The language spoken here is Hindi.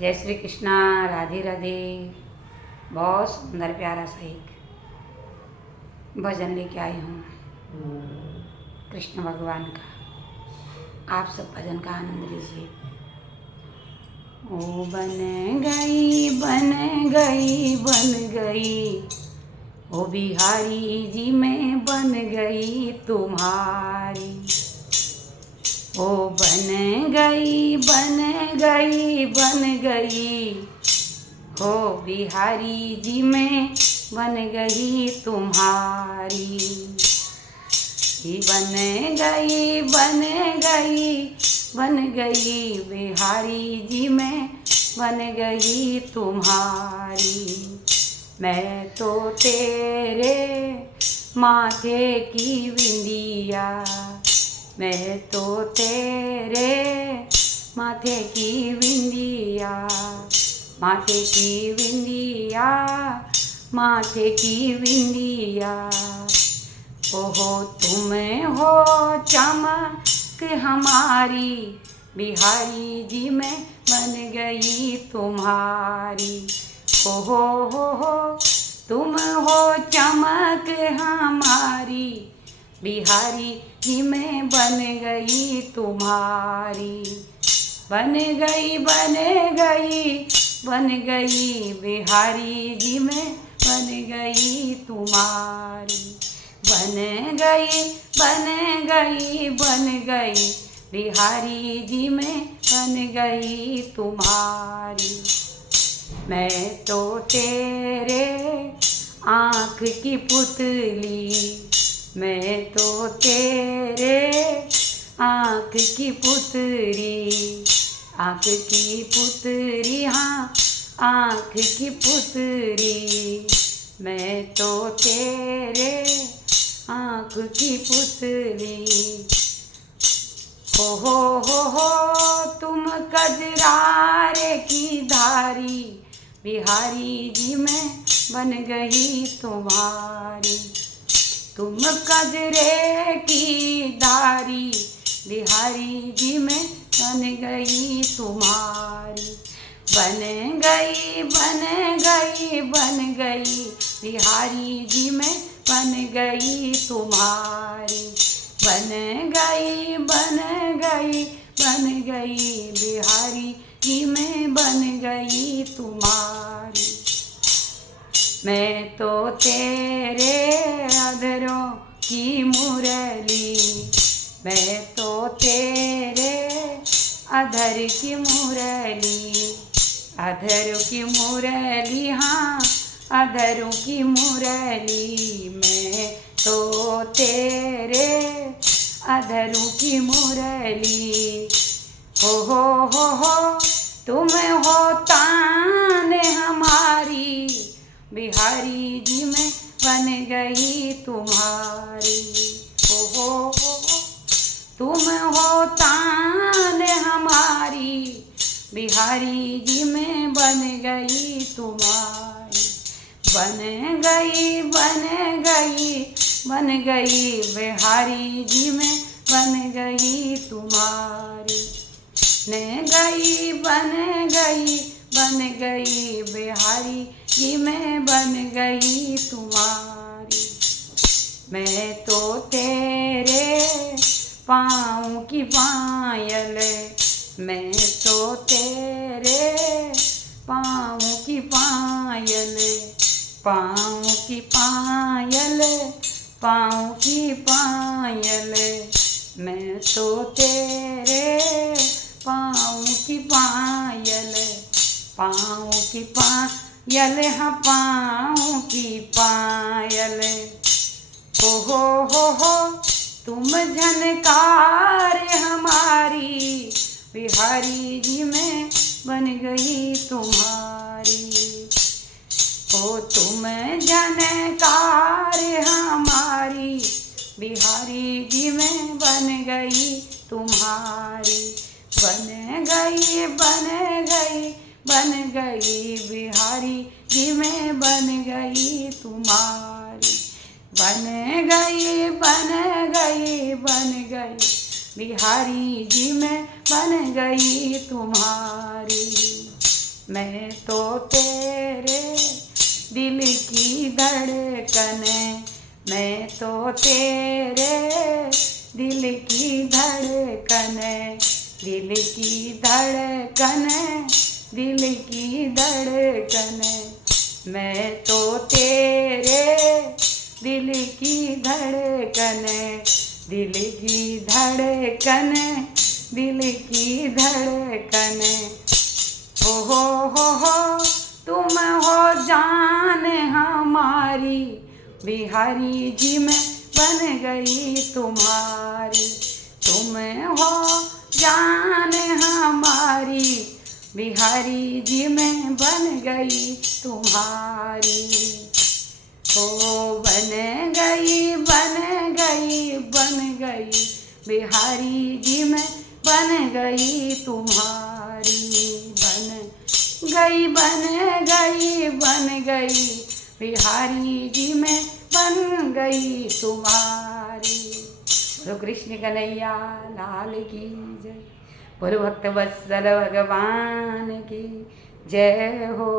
जय श्री कृष्णा। राधे राधे। बहुत सुंदर प्यारा सा एक भजन लेके आई हूँ कृष्ण भगवान का। आप सब भजन का आनंद लीजिए। ओ बन गई बन गई बन गई, ओ बिहारी जी मैं बन गई तुम्हारी। ओ बन गई बन गई बन गई, हो बिहारी जी मैं बन गई तुम्हारी। बन गई बन गई बन गई, बिहारी जी मैं बन गई तुम्हारी। मैं तो तेरे माथे की बिंदिया, मैं तो तेरे माथे की बिंदिया, माथे की बिंदिया, माथे की बिंदिया। ओहो तुम हो चमक हमारी, बिहारी जी मैं बन गई तुम्हारी। ओहो हो तुम हो चमक हमारी, बिहारी जी मैं बन गई तुम्हारी। बन गई बन गई बन गई, बिहारी जी मैं बन गई तुम्हारी। बन गई बन गई बन गई, बिहारी जी मैं बन गई तुम्हारी। मैं तो तेरे आँख की पुतली, मैं तो तेरे आँख की पुतली, आँख की पुतली, हाँ आँख की पुतली। मैं तो तेरे आँख की पुतली। हो तुम कजरारे की धारी, बिहारी जी मैं बन गई तुम्हारी। तुम कजरे की धारी, बिहारी जी मैं बन गई तुम्हारी। बन गई बन गई बन गई, बिहारी जी मैं बन गई तुम्हारी। बन गई बन गई बन गई, बिहारी जी मैं बन गई तुम्हारी। मैं तो तेरे अधरों की मुरली, मैं तो तेरे अधर की मुरली, अधरों की मुरली, हाँ अधरों की मुरली। मैं तो तेरे अधरों की मुरली। हो तुम हो तान हमारी, बिहारी जी मैं बन गई तुम्हारी। हो तुम हो तान हमारी, बिहारी जी मैं बन गई तुम्हारी। बन गई बन गई बन गई, बिहारी जी मैं बन गई तुम्हारी। न गई बन गई बन गई, बिहारी जी मैं बन गई तुम्हारी। मैं तो तेरे पाँव की पायल, मैं तो तेरे पाँव की पायल, पाँव की पायल, पाँव की पायल। मैं तो तेरे पाँव की पायल, पाँव की पायल, हाँ पाँव की पायल। हो तुम झनकार हमारी, बिहारी जी मैं बन गई तुम्हारी। हो तुम झनकार हमारी, बिहारी जी मैं बन गई तुम्हारी। बन गई बन गई बन गई, बिहारी जी मैं बन गई तुम्हारी। बन गई बन गई बन गई, बिहारी जी मैं बन गई तुम्हारी। मैं तो तेरे दिल की धड़कन, मैं तो तेरे दिल की धड़कन, दिल की धड़कन, दिल की धड़कन, मैं तो तेरे दिल की धड़कन, दिल की धड़कन, दिल की धड़कन। हो तुम हो जान हमारी, बिहारी जी मैं बन गई तुम्हारी, तुम हो जान हमारी, बिहारी जी मैं बन गई तुम्हारी। ओ बन गई बन गई बन गई, बिहारी जी मैं बन गई तुम्हारी, बन गई बन गई बन गई, बिहारी जी मैं बन गई तुम्हारी। बोलो कृष्ण कन्हैया लाल की जय, बोलो भक्त वत्सल भगवान की जय हो।